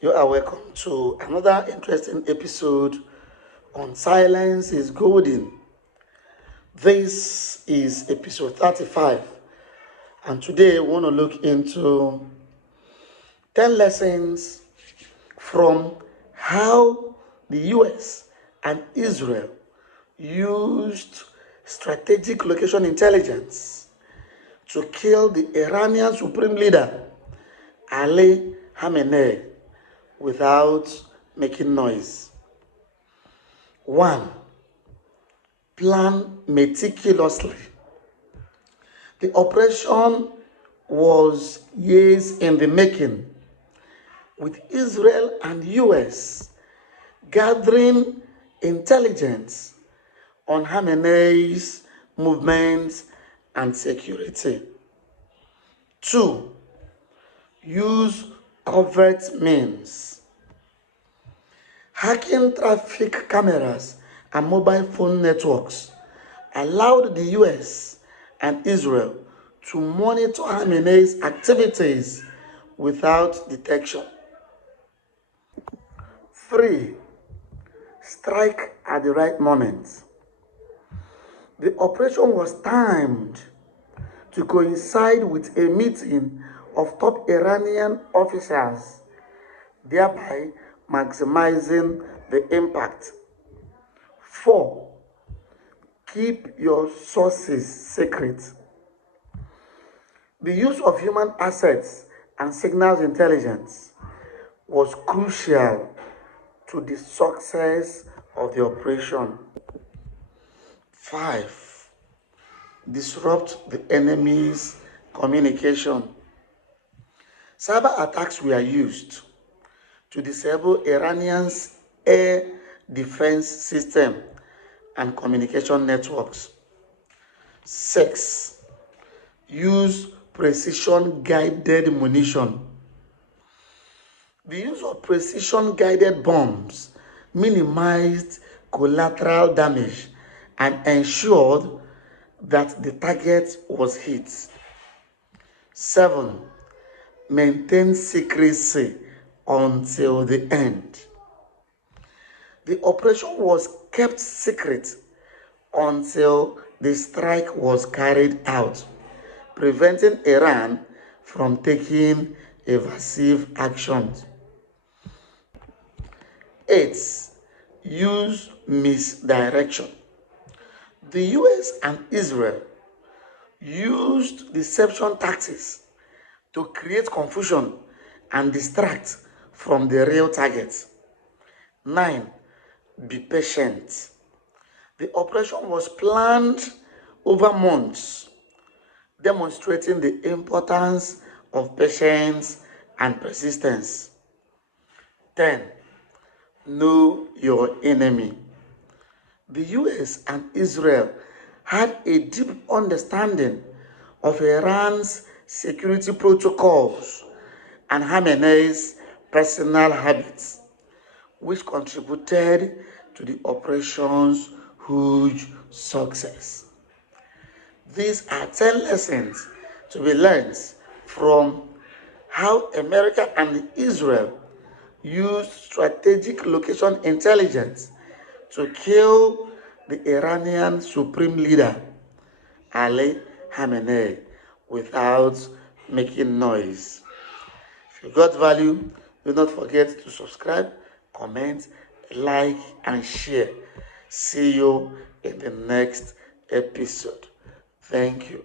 You are welcome to another interesting episode on Silence is Golden. This is episode 35, and today we want to look into 10 lessons from how the US and Israel used strategic location intelligence to kill the Iranian supreme leader, Ali Khamenei, without making noise. 1. Plan meticulously. The operation was years in the making, with Israel and US gathering intelligence on Khamenei's movements and security. 2. Use covert means. Hacking traffic cameras and mobile phone networks allowed the US and Israel to monitor Khamenei's activities without detection. 3. Strike at the right moment. The operation was timed to coincide with a meeting of top Iranian officials, thereby maximizing the impact. 4. Keep your sources secret. The use of human assets and signals intelligence was crucial to the success of the operation. 5. Disrupt the enemy's communication. Cyber attacks were used to disable Iranians' air defense system and communication networks. 6. Use precision-guided munition. The use of precision-guided bombs minimized collateral damage and ensured that the target was hit. 7. Maintain secrecy until the end. The operation was kept secret until the strike was carried out, preventing Iran from taking evasive actions. 8. Use misdirection. The US and Israel used deception tactics to create confusion and distract from the real target. 9. Be patient. The operation was planned over months, demonstrating the importance of patience and persistence. 10. Know your enemy. The US and Israel had a deep understanding of Iran's security protocols and Khamenei's personal habits, which contributed to the operation's huge success. These are 10 lessons to be learned from how America and Israel used strategic location intelligence to kill the Iranian supreme leader, Ali Khamenei, without making noise. If you got value, do not forget to subscribe, comment, like, and share. See you in the next episode. Thank you.